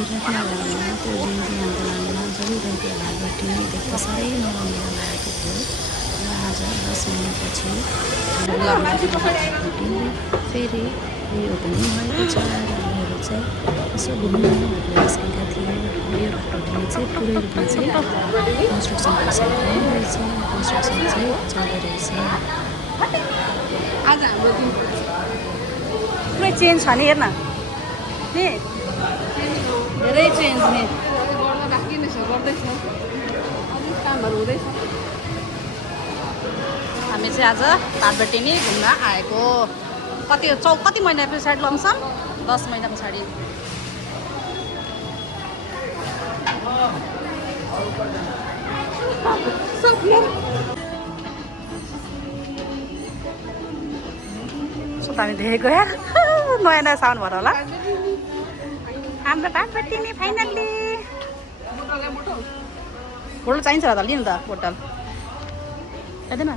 विराटमा घरमा त्यो जिन्जी आन्दोलनमा जलिरहेको हालबाट देख्दा साह्रै नरमिलो लागेको थियो र आज 10 महिनापछि फेरि रिओपनिङ भएको छ र हामीहरू चाहिँ यसो घुम्नु भनेर निस्केका थियौँ। यो बाटोले चाहिँ पुरै रूपमा चाहिँ कन्स्ट्रक्सन भइसकेको रहेछ, कन्स्ट्रक्सन चाहिँ चल्दो रहेछ। आज हाम्रो दिन पुरै चेन्ज छ नि, हेर्न नि धेरै चेन्ज नि। गर्दा राखिनेछ, गर्दैछ, अलिक कामहरू हुँदैछ। हामी चाहिँ आज भाटबेटेनी घुम्न आएको। कति महिना पछाडि लमसम 10 महिना पछाडि। सुतामी देखेको या नयाँ नयाँ साउन्ड भएर होला। हाम्रो भाटबेटेनी फाइनल्ली। बोतल चाहिन्छ होला त, लिनु त बोतल हेर्दैन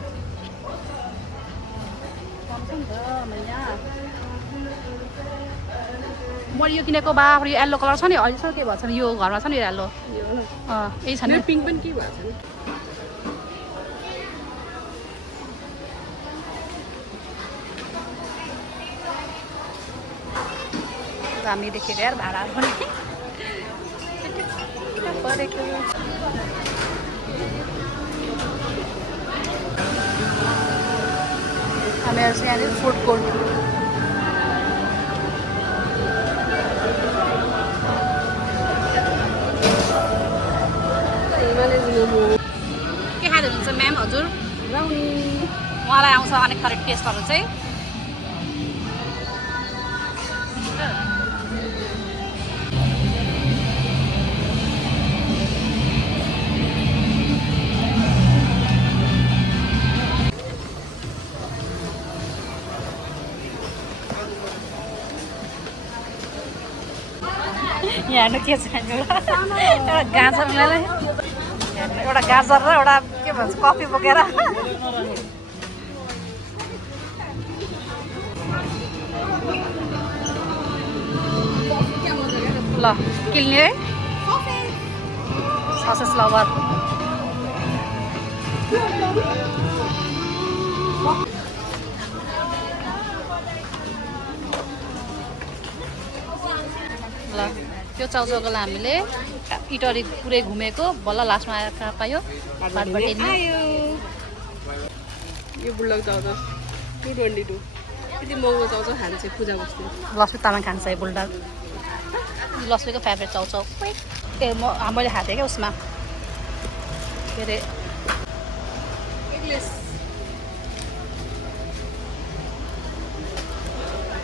मैले यो किनेको बा यो येल्लो कलर छ नि, अहिलेसम्म के भएको छ नि, यो घरमा छ नि यो येल्लो, यही छ नि। पिङ्क पनि के भएको छ नि। हामी देखेको यार भाडा पनि परेको। हामीहरू चाहिँ यहाँनिर फुड कोर्ट के खाँदै हुनुहुन्छ म्याम? हजुर ब्राउनी। उहाँलाई आउँछ अनेक थरी टेस्टहरू चाहिँ। यहाँ हेर्नु के छ, एउटा गाजर मलाई, एउटा गाजर र एउटा के भन्छ कफी बोकेर। ल किल्ने है ससेस लभर। ल त्यो चाउचाउकोलाई हामीले इटरी पुरै घुमेको, बल्ल लास्टमा आएर कहाँ पायो भाटबेटेनी। यो बुल्लक चाउचाउ 222 यति महँगो चाउचाउ खान्छ पूजा बस्ती। लक्ष्मी तामाङ खान्छ है बुल्डक, लक्ष्मीको फेभरेट चाउचाउ। ए मैले खाएको थिएँ क्या उसमा के अरे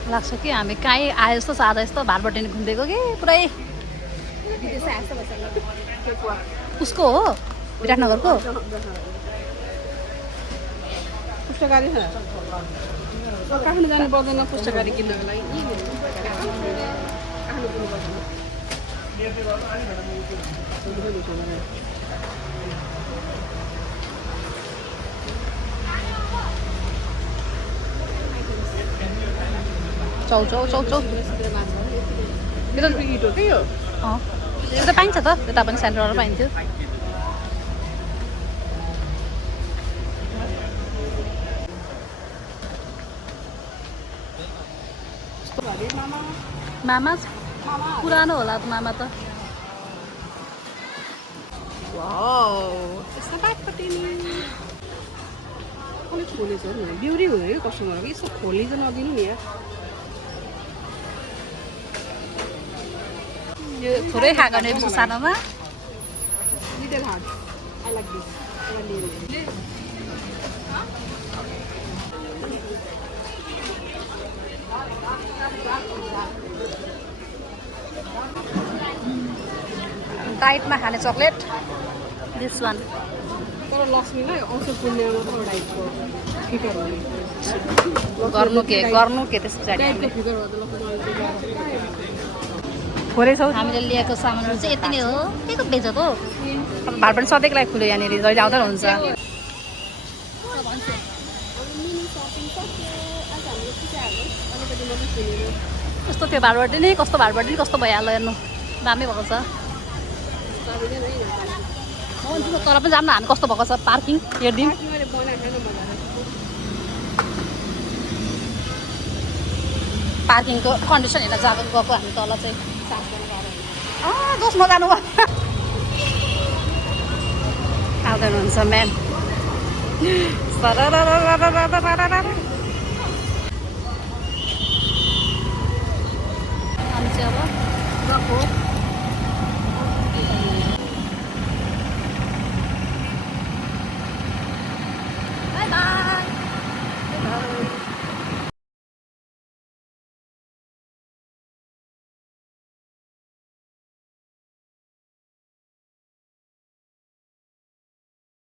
लाग्छ कि हामी कहीँ आए जस्तो छ आज यस्तो भाटबेटेनी घुमिदिएको कि पुरै। उसको हो विराटनगरको पुस्तकारी छ। काठमाडौँ जानु पर्दैन पुस्तकारी किन्नको लागि। चाउचाउ चाउचाउ यो त इटो के हो? त्यो त पाइन्छ त, त्यता पनि सेन्टरमा पाइन्थ्यो। मामा पुरानो होला त मामा त। यस्तो भाटबेटेनी अलिक खोलेछ नि, बिउरी हुँदैन कि कस्टमरको। यस्तो खोली चाहिँ नदिनु नि यार। यो थोरै खाएको नि सानोमा। Little hard. I like this. डाइटमा खाने चक्लेट दिस वान। तर लक्ष्मीलाई आउँछ पुण्यमा त एउटा टाइपको फिकर हुने। गर्नु के त्यस्तो टाइपको फिकर हो त लक्ष्मी। थोरै छौ हामीले ल्याएको सामानहरू चाहिँ यति नै हो। के को बेच हो भाटबेटेनी सधैँको लागि खुल्यो यहाँनिर, जहिले आउँदा हुन्छ। कस्तो थियो भाटबेटेनी, कस्तो भाटबेटेनी कस्तो भइहाल्यो हेर्नु। दामी भएको छ चाबिले नै हिँड्छ। तर पनि जाऊँ न हामी कस्तो भएको छ पार्किङ हेरिदिउँ मैले बनाएको छैन मजाले। पार्किङको कन्डिसन हेर्न जाँदा गएको हामी तल चाहिँ दोस्रो जानु आउँदैन हुन्छ म्याम हामी चाहिँ अब